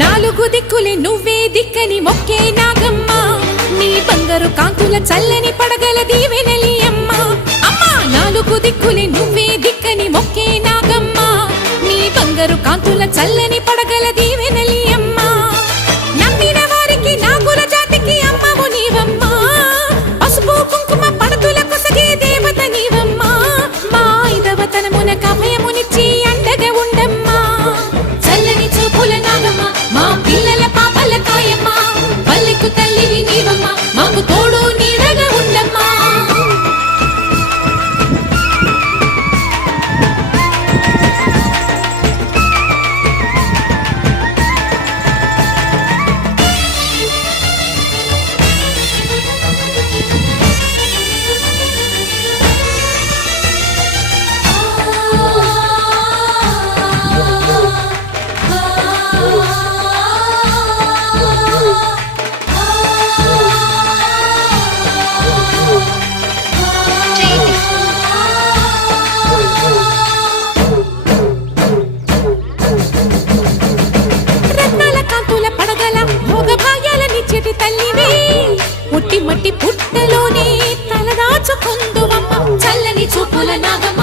నాలుగు దిక్కులే నువ్వే దిక్కని మొక్కే నాగమ్మ నీ బంగారు కాంతుల చల్లని పడగల దీవెనలి అమ్మ అమ్మా నాలుగు దిక్కులే నువ్వే దిక్కని మొక్కే నాగమ్మ నీ బంగారు కాంతుల చల్లని పడగల దీవెనలి అమ్మ నమ్మిన వారికి నాగుల జాతికి అమ్మవు నీవమ్మా పసుపు కుంకుమ పడతుల కొసగే దేవత నీవమ్మా మా ఐదవతనమున కభయమునిచ్చి అండగా ఉండమ్మా చల్లని చూపుల నాగమ్మ మా పిల్లల పాపల కాయమ్మ పల్లెకు తల్లివి నీవమ్మ మాకు తోడు నీడగా ఉండమ్మా తల్లివే పుట్టి మట్టి పుట్టలోనే తలదాచుకుందువమ్మ చల్లని చూపుల నాగమ్మ